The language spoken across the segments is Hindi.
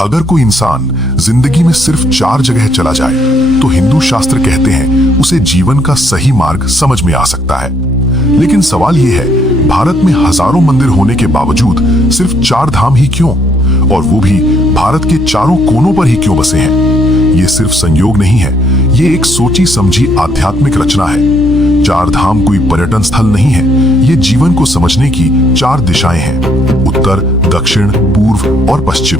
अगर कोई इंसान जिंदगी में सिर्फ 4 जगह चला जाए तो हिंदू शास्त्र कहते हैं उसे जीवन का सही मार्ग समझ में आ सकता है। लेकिन सवाल यह है, भारत में हजारों मंदिर होने के बावजूद सिर्फ 4 धाम ही क्यों, और वो भी भारत के चारों कोनों पर ही क्यों बसे हैं? ये सिर्फ संयोग नहीं है, ये एक सोची समझी आध्यात्मिक रचना है। 4 धाम कोई पर्यटन स्थल नहीं है, ये जीवन को समझने की 4 दिशाएं हैं, उत्तर, दक्षिण, पूर्व और पश्चिम।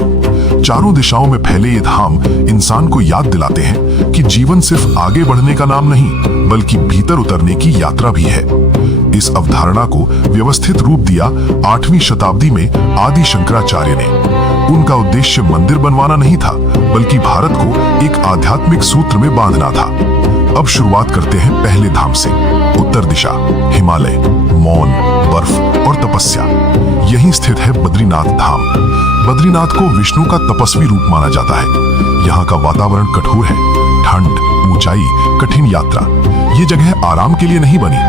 चारों दिशाओं में फैले ये धाम इंसान को याद दिलाते हैं कि जीवन सिर्फ आगे बढ़ने का नाम नहीं, बल्कि भीतर उतरने की यात्रा भी है। इस अवधारणा को व्यवस्थित रूप दिया 8वीं शताब्दी में आदि शंकराचार्य ने। उनका उद्देश्य मंदिर बनवाना नहीं था, बल्कि भारत को एक आध्यात्मिक सूत्र में बांधना था। अब शुरुआत करते हैं पहले धाम से, उत्तर दिशा, हिमालय, मौन, बर्फ और तपस्या। यहीं स्थित है बद्रीनाथ धाम। बद्रीनाथ को विष्णु का तपस्वी रूप माना जाता है। यहाँ का वातावरण कठोर है, ठंड, ऊंचाई, कठिन यात्रा। ये जगह आराम के लिए नहीं बनी।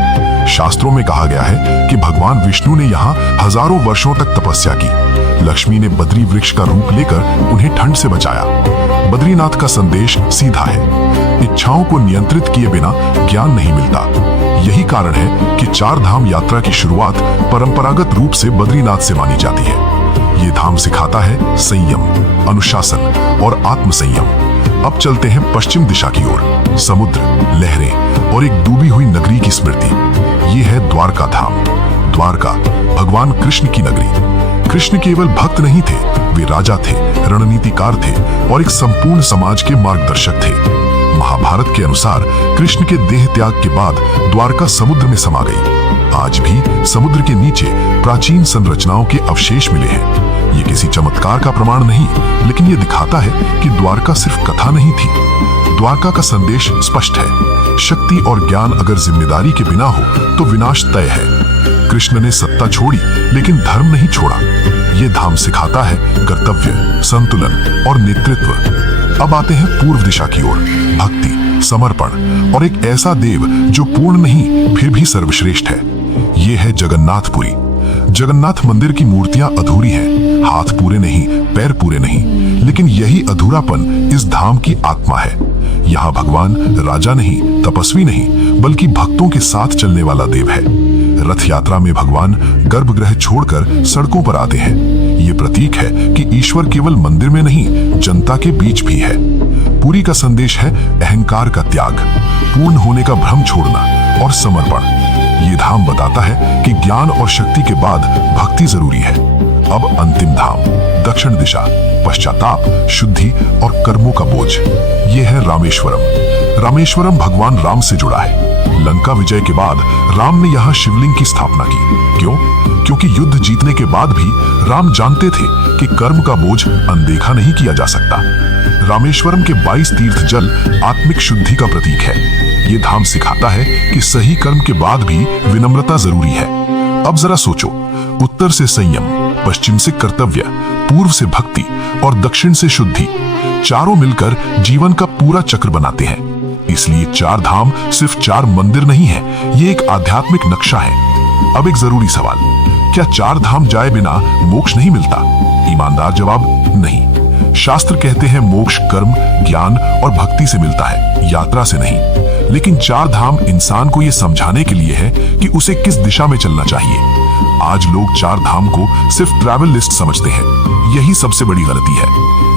शास्त्रों में कहा गया है कि भगवान विष्णु ने यहाँ हजारों वर्षों तक तपस्या की। लक्ष्मी ने बद्री वृक्ष का रूप लेकर उन्हें ठंड से बचाया। बद्रीनाथ का संदेश सीधा है, इच्छाओं को नियंत्रित किए बिना ज्ञान नहीं मिलता। यही कारण है कि 4 धाम यात्रा की शुरुआत परंपरागत रूप से बद्रीनाथ से मानी जाती है। ये धाम सिखाता है संयम, अनुशासन और आत्मसंयम। अब चलते हैं पश्चिम दिशा की ओर, समुद्र, लहरें और एक डूबी हुई नगरी की स्मृति। ये है द्वारका धाम। द्वारका भगवान कृष्ण की नगरी। कृष्ण केवल भक्त नहीं थे, वे राजा थे, रणनीतिकार थे और एक संपूर्ण समाज के मार्गदर्शक थे। महाभारत के अनुसार कृष्ण के देह त्याग के बाद द्वारका समुद्र में समा गई। आज भी समुद्र के नीचे प्राचीन संरचनाओं के अवशेष मिले हैं। ये किसी चमत्कार का प्रमाण नहीं, लेकिन ये दिखाता है कि द्वारका सिर्फ कथा नहीं थी। द्वारका का संदेश स्पष्ट है, शक्ति और ज्ञान अगर जिम्मेदारी के बिना हो तो विनाश तय है। कृष्ण ने सत्ता छोड़ी, लेकिन धर्म नहीं छोड़ा। ये धाम सिखाता है कर्तव्य, संतुलन और नेतृत्व। अब आते हैं पूर्व दिशा की ओर, भक्ति, समर्पण और एक ऐसा देव जो पूर्ण नहीं फिर भी सर्वश्रेष्ठ है। ये है जगन्नाथपुरी। जगन्नाथ मंदिर की मूर्तियां अधूरी हैं, हाथ पूरे नहीं, पैर पूरे नहीं, लेकिन यही अधूरापन इस धाम की आत्मा है। यहाँ भगवान राजा नहीं, तपस्वी नहीं, बल्कि भक्तों के साथ चलने वाला देव है। रथ यात्रा में भगवान गर्भगृह छोड़कर सड़कों पर आते हैं। ये प्रतीक है कि ईश्वर केवल मंदिर में नहीं, जनता के बीच भी है। पुरी का संदेश है अहंकार का त्याग, पूर्ण होने का भ्रम छोड़ना और समर्पण। ये धाम बताता है कि ज्ञान और शक्ति के बाद भक्ति जरूरी है। अब अंतिम धाम, दक्षिण दिशा, पश्चाताप, शुद्धि और कर्मों का बोझ। ये है रामेश्वरम। रामेश्वरम भगवान राम से जुड़ा है। लंका विजय के बाद राम ने यहाँ शिवलिंग की स्थापना की। क्यों? क्योंकि युद्ध जीतने के बाद भी राम जानते थे कि कर्म का बोझ अनदेखा नहीं किया जा सकता। रामेश्वरम के 22 तीर्थ जल आत्मिक शुद्धि का प्रतीक है। ये धाम सिखाता है कि सही कर्म के बाद भी विनम्रता जरूरी है। अब जरा सोचो, उत्तर से संयम, पश्चिम से कर्तव्य, पूर्व से भक्ति और दक्षिण से शुद्धि, चारों मिलकर जीवन का पूरा चक्र बनाते हैं। इसलिए 4 धाम सिर्फ 4 मंदिर नहीं है, ये एक आध्यात्मिक नक्शा है। अब एक जरूरी सवाल, क्या 4 धाम जाए बिना मोक्ष नहीं मिलता? ईमानदार जवाब, नहीं। शास्त्र कहते हैं मोक्ष कर्म, ज्ञान और भक्ति से मिलता है, यात्रा से नहीं। लेकिन 4 धाम इंसान को यह समझाने के लिए है कि उसे किस दिशा में चलना चाहिए। आज लोग 4 धाम को सिर्फ ट्रैवल लिस्ट समझते हैं। यही सबसे बड़ी गलती है।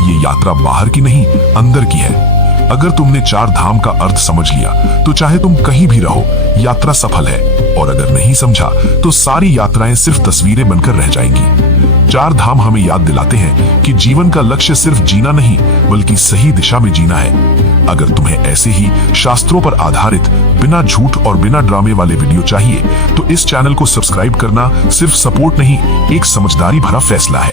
ये यात्रा बाहर की नहीं, अंदर की है। अगर तुमने 4 धाम का अर्थ समझ लिया तो चाहे तुम कहीं भी रहो, यात्रा सफल है। और अगर नहीं समझा तो सारी यात्राएं सिर्फ तस्वीरें बनकर रह जाएंगी। 4 धाम हमें याद दिलाते हैं कि जीवन का लक्ष्य सिर्फ जीना नहीं, बल्कि सही दिशा में जीना है। अगर तुम्हें ऐसे ही शास्त्रों पर आधारित, बिना झूठ और बिना ड्रामे वाले वीडियो चाहिए तो इस चैनल को सब्सक्राइब करना सिर्फ सपोर्ट नहीं, एक समझदारी भरा फैसला है।